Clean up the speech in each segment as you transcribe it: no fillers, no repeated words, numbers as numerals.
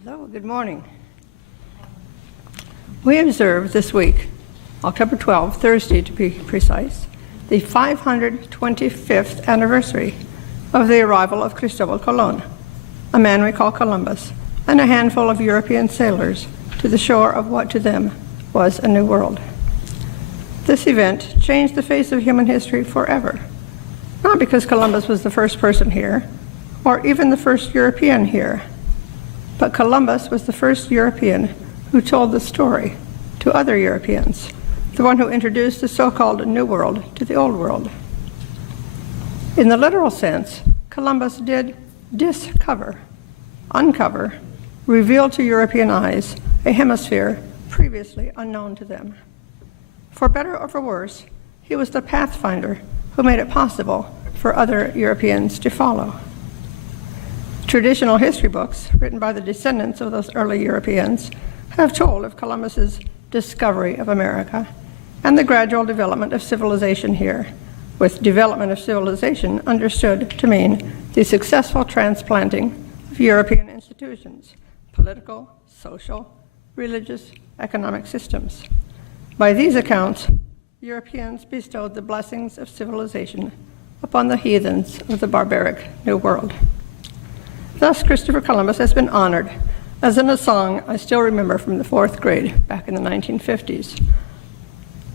Hello, good morning. We observe this week, October 12, Thursday to be precise, the 525th anniversary of the arrival of Cristobal Colon, a man we call Columbus, and a handful of European sailors to the shore of what to them was a new world. This event changed the face of human history forever, not because Columbus was the first person here, or even the first European here, but Columbus was the first European who told the story to other Europeans, the one who introduced the so-called New World to the Old World. In the literal sense, Columbus did uncover, reveal to European eyes a hemisphere previously unknown to them. For better or for worse, he was the pathfinder who made it possible for other Europeans to follow. Traditional history books, written by the descendants of those early Europeans, have told of Columbus's discovery of America and the gradual development of civilization here, with development of civilization understood to mean the successful transplanting of European institutions, political, social, religious, economic systems. By these accounts, Europeans bestowed the blessings of civilization upon the heathens of the barbaric New World. Thus, Christopher Columbus has been honored, as in a song I still remember from the 4th grade back in the 1950s.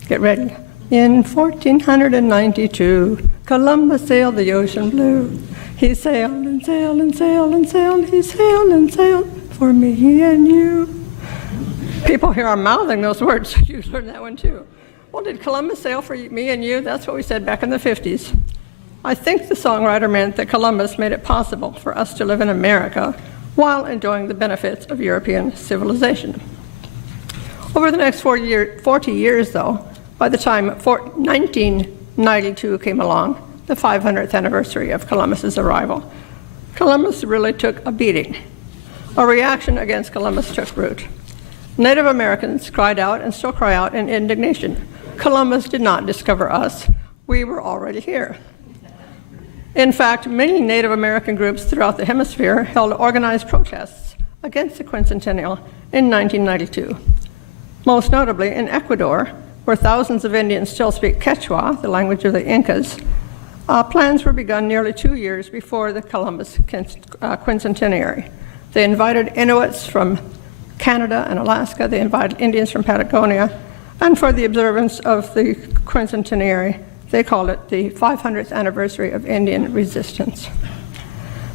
Get ready. In 1492, Columbus sailed the ocean blue. He sailed and sailed and sailed and sailed. He sailed and sailed for me and you. People here are mouthing those words. You learned that one too. Well, did Columbus sail for me and you? That's what we said back in the 50s. I think the songwriter meant that Columbus made it possible for us to live in America while enjoying the benefits of European civilization. Over the next 40 years, though, by the time 1992 came along, the 500th anniversary of Columbus's arrival, Columbus really took a beating. A reaction against Columbus took root. Native Americans cried out and still cry out in indignation. Columbus did not discover us. We were already here. In fact, many Native American groups throughout the hemisphere held organized protests against the quincentennial in 1992. Most notably in Ecuador, where thousands of Indians still speak Quechua, the language of the Incas, plans were begun nearly 2 years before the Columbus quincentenary. They invited Inuits from Canada and Alaska, they invited Indians from Patagonia, and for the observance of the quincentenary, they called it the 500th anniversary of Indian resistance.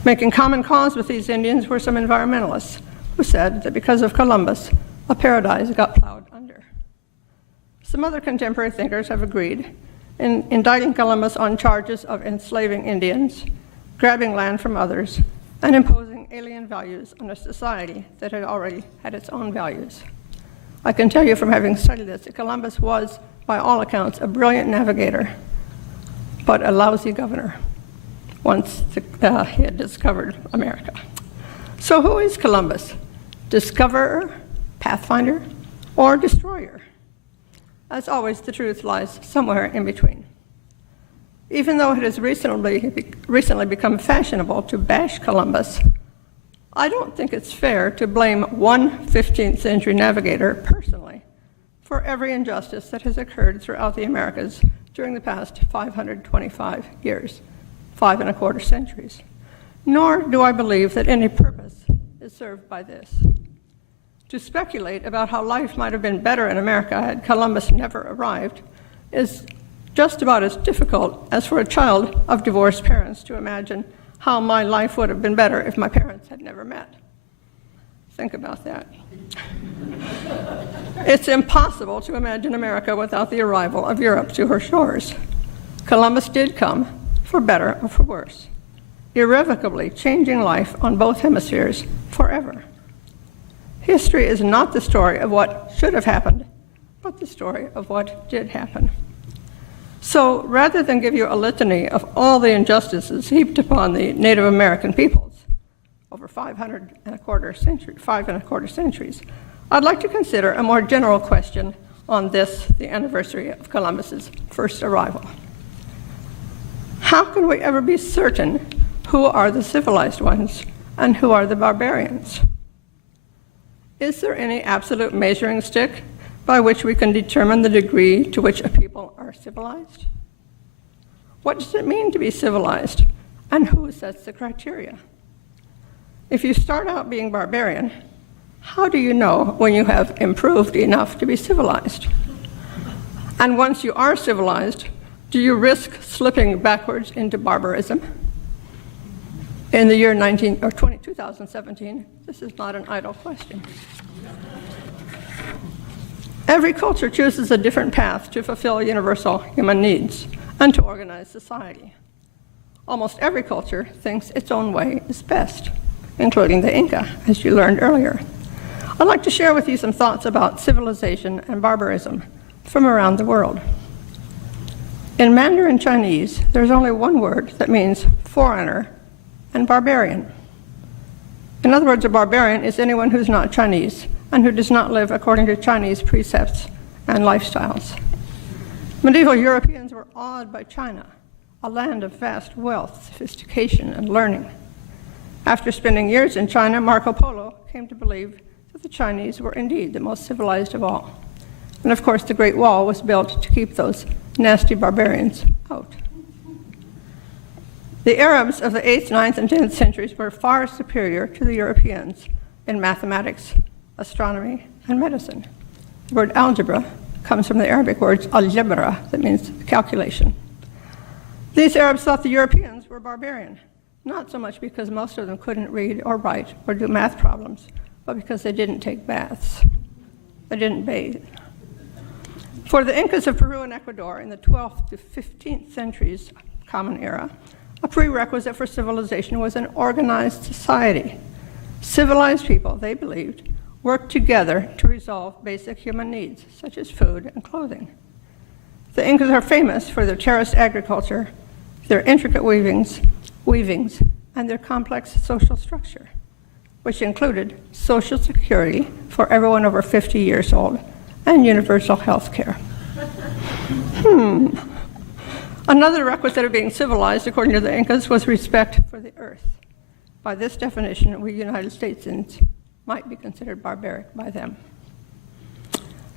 Making common cause with these Indians were some environmentalists who said that because of Columbus, a paradise got plowed under. Some other contemporary thinkers have agreed in indicting Columbus on charges of enslaving Indians, grabbing land from others, and imposing alien values on a society that had already had its own values. I can tell you from having studied this that Columbus was, by all accounts, a brilliant navigator, but a lousy governor once he had discovered America. So who is Columbus? Discoverer, pathfinder, or destroyer? As always, the truth lies somewhere in between. Even though it has recently become fashionable to bash Columbus, I don't think it's fair to blame one 15th century navigator personally for every injustice that has occurred throughout the Americas during the past 525 years, 5¼ centuries. Nor do I believe that any purpose is served by this. To speculate about how life might have been better in America had Columbus never arrived is just about as difficult as for a child of divorced parents to imagine how my life would have been better if my parents had never met. Think about that. It's impossible to imagine America without the arrival of Europe to her shores. Columbus did come, for better or for worse, irrevocably changing life on both hemispheres forever. History is not the story of what should have happened, but the story of what did happen. So rather than give you a litany of all the injustices heaped upon the Native American peoples over 5¼ centuries, I'd like to consider a more general question on this, the anniversary of Columbus's first arrival. How can we ever be certain who are the civilized ones and who are the barbarians? Is there any absolute measuring stick by which we can determine the degree to which a people are civilized? What does it mean to be civilized, and who sets the criteria? If you start out being barbarian, how do you know when you have improved enough to be civilized? And once you are civilized, do you risk slipping backwards into barbarism? In the year 2017, this is not an idle question. Every culture chooses a different path to fulfill universal human needs and to organize society. Almost every culture thinks its own way is best, including the Inca, as you learned earlier. I'd like to share with you some thoughts about civilization and barbarism from around the world. In Mandarin Chinese, there's only one word that means foreigner and barbarian. In other words, a barbarian is anyone who's not Chinese and who does not live according to Chinese precepts and lifestyles. Medieval Europeans were awed by China, a land of vast wealth, sophistication, and learning. After spending years in China, Marco Polo came to believe that the Chinese were indeed the most civilized of all. And of course, the Great Wall was built to keep those nasty barbarians out. The Arabs of the 8th, 9th, and 10th centuries were far superior to the Europeans in mathematics, astronomy, and medicine. The word algebra comes from the Arabic words al-jabra, that means calculation. These Arabs thought the Europeans were barbarian, not so much because most of them couldn't read or write or do math problems, but because they didn't take baths. They didn't bathe. For the Incas of Peru and Ecuador in the 12th to 15th centuries Common Era, a prerequisite for civilization was an organized society. Civilized people, they believed, worked together to resolve basic human needs, such as food and clothing. The Incas are famous for their terraced agriculture, their intricate weavings, and their complex social structure, which included Social Security for everyone over 50 years old and universal health care. Another requisite of being civilized, according to the Incas, was respect for the earth. By this definition, we United Statesans might be considered barbaric by them.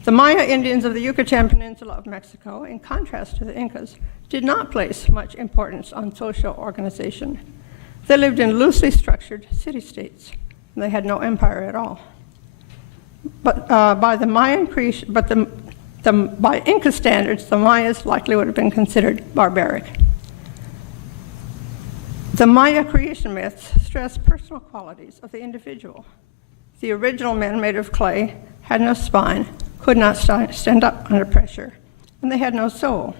The Maya Indians of the Yucatan Peninsula of Mexico, in contrast to the Incas, did not place much importance on social organization. They lived in loosely structured city-states, and they had no empire at all. But by Inca standards, the Mayas likely would have been considered barbaric. The Maya creation myths stress personal qualities of the individual. The original men made of clay had no spine, could not stand up under pressure, and they had no soul.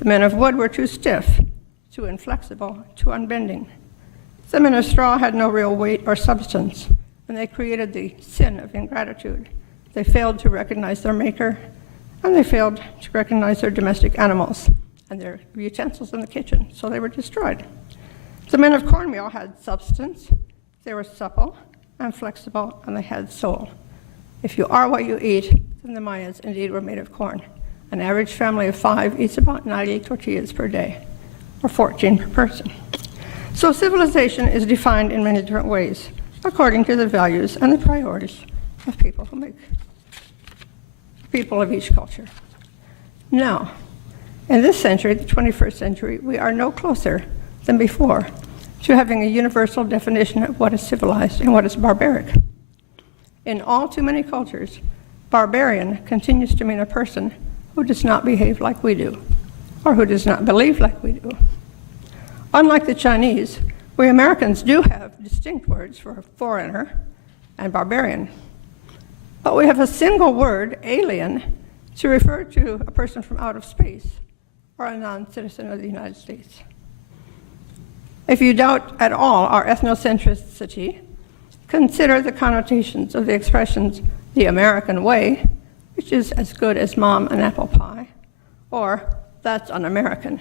The men of wood were too stiff, too inflexible, too unbending. The men of straw had no real weight or substance, and they created the sin of ingratitude. They failed to recognize their maker, and they failed to recognize their domestic animals and their utensils in the kitchen, so they were destroyed. The men of cornmeal had substance, they were supple and flexible, and they had soul. If you are what you eat, then the Mayas indeed were made of corn. An average family of 5 eats about 90 tortillas per day, or 14 per person. So civilization is defined in many different ways, according to the values and the priorities of people who make people of each culture. Now, in this century, the 21st century, we are no closer than before to having a universal definition of what is civilized and what is barbaric. In all too many cultures, barbarian continues to mean a person who does not behave like we do, or who does not believe like we do. Unlike the Chinese, we Americans do have distinct words for foreigner and barbarian, but we have a single word, alien, to refer to a person from out of space or a non-citizen of the United States. If you doubt at all our ethnocentricity, consider the connotations of the expressions the American way, which is as good as mom and apple pie, or that's un-American,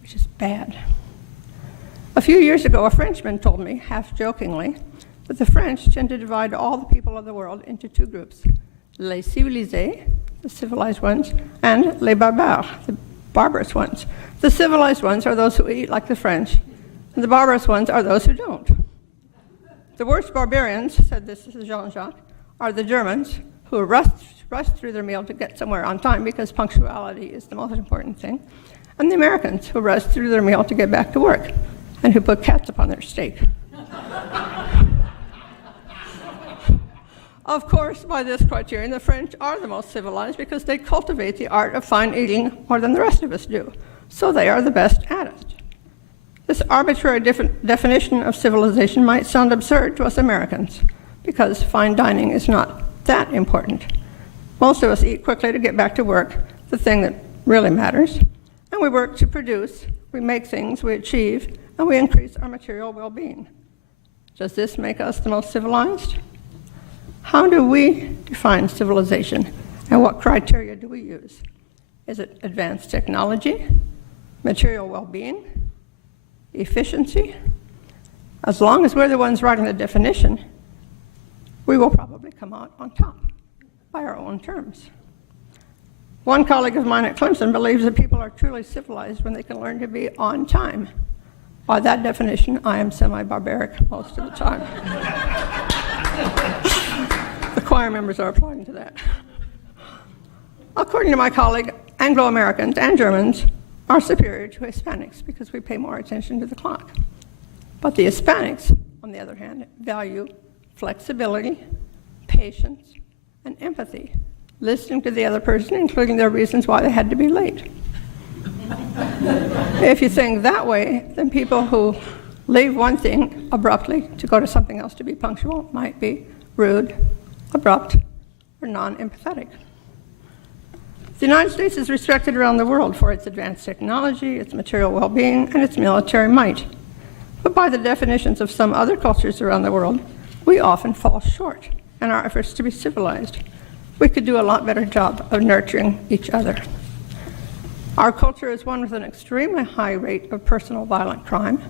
which is bad. A few years ago, a Frenchman told me, half jokingly, that the French tend to divide all the people of the world into two groups, les civilisés, the civilized ones, and les barbares, the barbarous ones. The civilized ones are those who eat like the French, and the barbarous ones are those who don't. The worst barbarians, said this is Jean-Jacques, are the Germans who rush through their meal to get somewhere on time because punctuality is the most important thing, and the Americans who rush through their meal to get back to work and who put ketchup on their steak. Of course, by this criterion, the French are the most civilized because they cultivate the art of fine eating more than the rest of us do, so they are the best at it. This arbitrary definition of civilization might sound absurd to us Americans because fine dining is not that important. Most of us eat quickly to get back to work, the thing that really matters, and we work to produce, we make things, we achieve, and we increase our material well-being. Does this make us the most civilized? How do we define civilization, and what criteria do we use? Is it advanced technology, material well-being, efficiency? As long as we're the ones writing the definition, we will probably come out on top by our own terms. One colleague of mine at Clemson believes that people are truly civilized when they can learn to be on time. By that definition, I am semi-barbaric most of the time. The choir members are applauding to that. According to my colleague, Anglo-Americans and Germans are superior to Hispanics because we pay more attention to the clock. But the Hispanics, on the other hand, value flexibility, patience, and empathy, listening to the other person, including their reasons why they had to be late. If you think that way, then people who leave one thing abruptly to go to something else to be punctual might be rude, abrupt, or non-empathetic. The United States is respected around the world for its advanced technology, its material well-being, and its military might. But by the definitions of some other cultures around the world, we often fall short in our efforts to be civilized. We could do a lot better job of nurturing each other. Our culture is one with an extremely high rate of personal violent crime.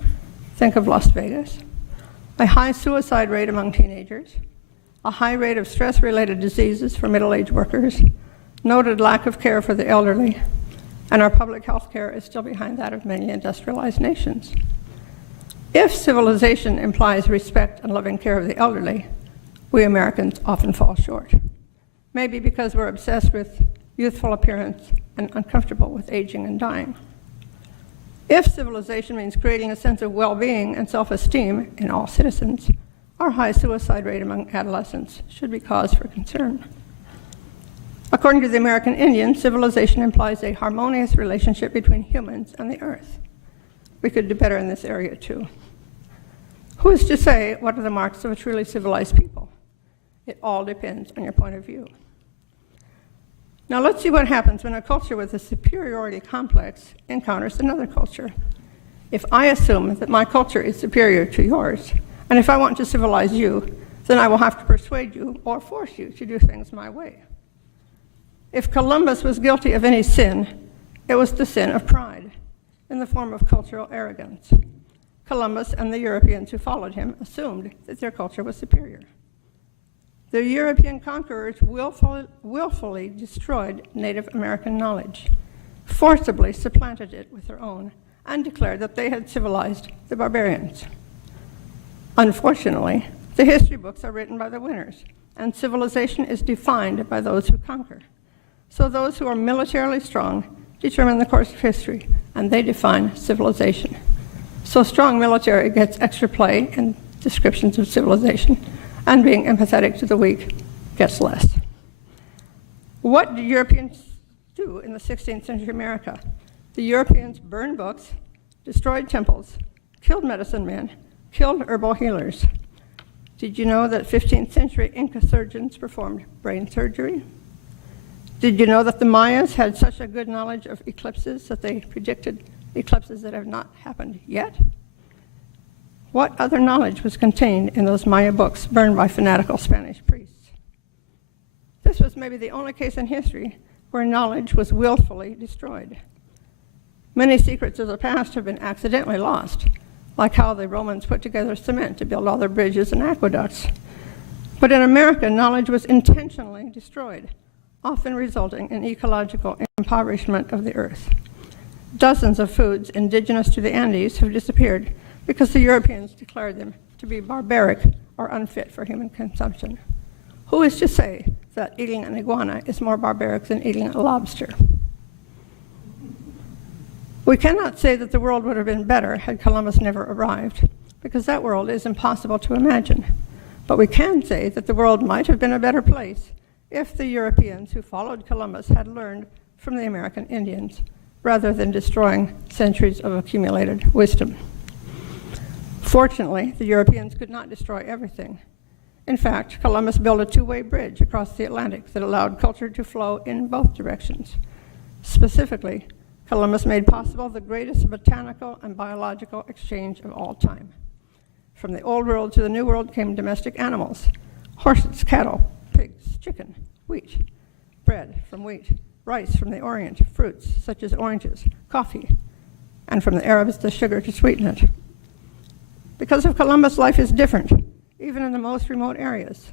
Think of Las Vegas. A high suicide rate among teenagers, a high rate of stress-related diseases for middle-aged workers, noted lack of care for the elderly, and our public health care is still behind that of many industrialized nations. If civilization implies respect and loving care of the elderly, we Americans often fall short. Maybe because we're obsessed with youthful appearance and uncomfortable with aging and dying. If civilization means creating a sense of well-being and self-esteem in all citizens, our high suicide rate among adolescents should be cause for concern. According to the American Indian, civilization implies a harmonious relationship between humans and the earth. We could do better in this area too. Who is to say what are the marks of a truly civilized people? It all depends on your point of view. Now let's see what happens when a culture with a superiority complex encounters another culture. If I assume that my culture is superior to yours, and if I want to civilize you, then I will have to persuade you or force you to do things my way. If Columbus was guilty of any sin, it was the sin of pride, in the form of cultural arrogance. Columbus and the Europeans who followed him assumed that their culture was superior. The European conquerors willfully destroyed Native American knowledge, forcibly supplanted it with their own, and declared that they had civilized the barbarians. Unfortunately, the history books are written by the winners, and civilization is defined by those who conquer. So those who are militarily strong determine the course of history, and they define civilization. So strong military gets extra play in descriptions of civilization, and being empathetic to the weak gets less. What did Europeans do in the 16th century America? The Europeans burned books, destroyed temples, killed medicine men, killed herbal healers. Did you know that 15th century Inca surgeons performed brain surgery? Did you know that the Mayas had such a good knowledge of eclipses that they predicted eclipses that have not happened yet? What other knowledge was contained in those Maya books burned by fanatical Spanish priests? This was maybe the only case in history where knowledge was willfully destroyed. Many secrets of the past have been accidentally lost, like how the Romans put together cement to build all their bridges and aqueducts. But in America, knowledge was intentionally destroyed, often resulting in ecological impoverishment of the earth. Dozens of foods indigenous to the Andes have disappeared because the Europeans declared them to be barbaric or unfit for human consumption. Who is to say that eating an iguana is more barbaric than eating a lobster? We cannot say that the world would have been better had Columbus never arrived, because that world is impossible to imagine. But we can say that the world might have been a better place if the Europeans who followed Columbus had learned from the American Indians, rather than destroying centuries of accumulated wisdom. Fortunately, the Europeans could not destroy everything. In fact, Columbus built a two-way bridge across the Atlantic that allowed culture to flow in both directions. Specifically, Columbus made possible the greatest botanical and biological exchange of all time. From the Old World to the New World came domestic animals: horses, cattle, pigs, chicken, wheat, bread from wheat, rice from the Orient, fruits such as oranges, coffee, and from the Arabs the sugar to sweeten it. Because of Columbus, life is different, even in the most remote areas.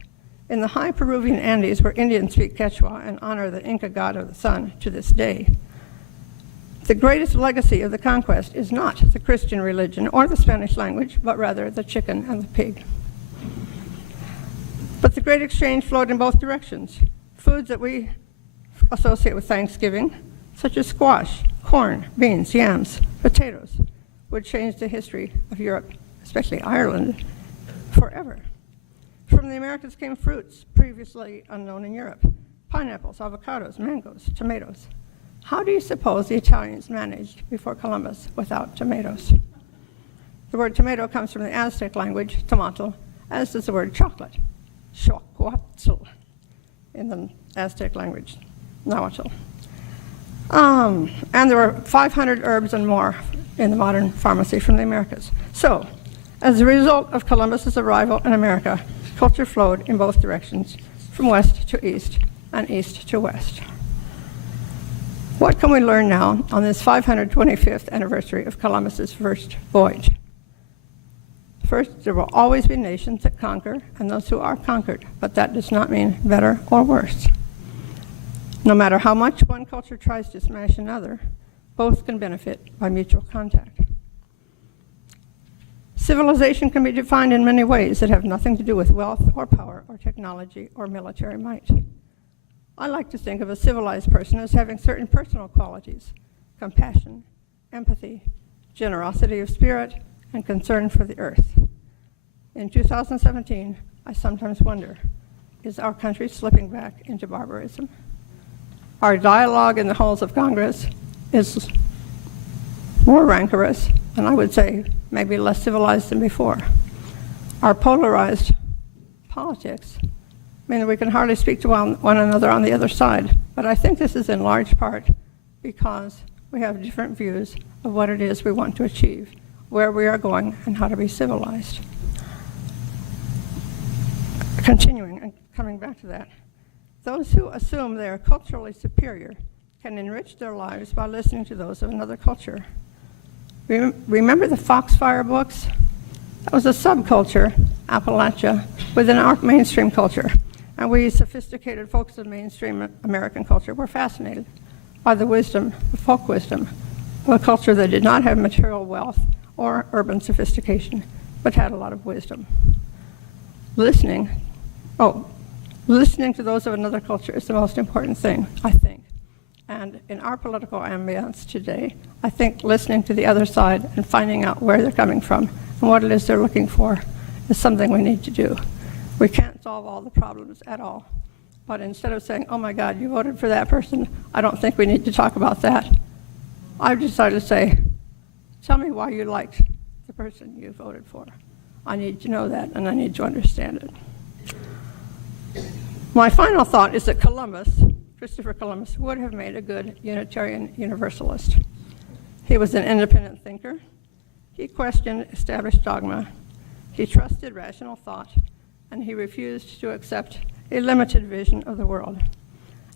In the high Peruvian Andes, where Indians speak Quechua and honor the Inca god of the sun to this day, the greatest legacy of the conquest is not the Christian religion or the Spanish language, but rather the chicken and the pig. But the great exchange flowed in both directions. Foods that we associate with Thanksgiving, such as squash, corn, beans, yams, potatoes, would change the history of Europe, especially Ireland, forever. From the Americas came fruits previously unknown in Europe: pineapples, avocados, mangoes, tomatoes. How do you suppose the Italians managed before Columbus without tomatoes? The word tomato comes from the Aztec language, tomato, as does the word chocolate, xocoatl, in the Aztec language, nahuatl. And there were 500 herbs and more in the modern pharmacy from the Americas. So, as a result of Columbus's arrival in America, culture flowed in both directions, from west to east and east to west. What can we learn now on this 525th anniversary of Columbus's first voyage? First, there will always be nations that conquer and those who are conquered, but that does not mean better or worse. No matter how much one culture tries to smash another, both can benefit by mutual contact. Civilization can be defined in many ways that have nothing to do with wealth or power or technology or military might. I like to think of a civilized person as having certain personal qualities: compassion, empathy, generosity of spirit, and concern for the earth. In 2017, I sometimes wonder, is our country slipping back into barbarism? Our dialogue in the halls of Congress is more rancorous, and I would say maybe less civilized than before. Our polarized politics mean that we can hardly speak to one another on the other side. But I think this is in large part because we have different views of what it is we want to achieve, where we are going, and how to be civilized. Continuing and coming back to that, those who assume they are culturally superior can enrich their lives by listening to those of another culture. Remember the Foxfire books? That was a subculture, Appalachia, within our mainstream culture. And we sophisticated folks of mainstream American culture were fascinated by the wisdom, the folk wisdom, of a culture that did not have material wealth or urban sophistication, but had a lot of wisdom. Listening to those of another culture is the most important thing, I think. And in our political ambience today, I think listening to the other side and finding out where they're coming from and what it is they're looking for is something we need to do. We can't solve all the problems at all. But instead of saying, oh my God, you voted for that person, I don't think we need to talk about that, I've decided to say, tell me why you liked the person you voted for. I need to know that, and I need to understand it. My final thought is that Christopher Columbus, would have made a good Unitarian Universalist. He was an independent thinker. He questioned established dogma. He trusted rational thought, and he refused to accept a limited vision of the world.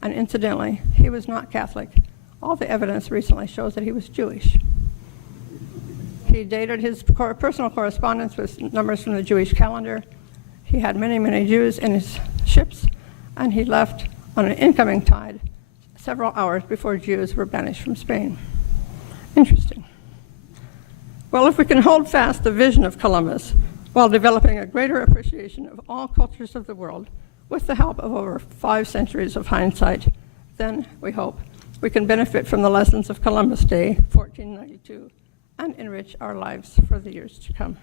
And incidentally, he was not Catholic. All the evidence recently shows that he was Jewish. He dated his personal correspondence with numbers from the Jewish calendar. He had many, many Jews in his ships, and he left on an incoming tide several hours before Jews were banished from Spain. Interesting. Well, if we can hold fast the vision of Columbus, while developing a greater appreciation of all cultures of the world with the help of over 5 centuries of hindsight, then, we hope, we can benefit from the lessons of Columbus Day, 1492, and enrich our lives for the years to come.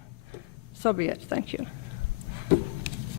So be it. Thank you.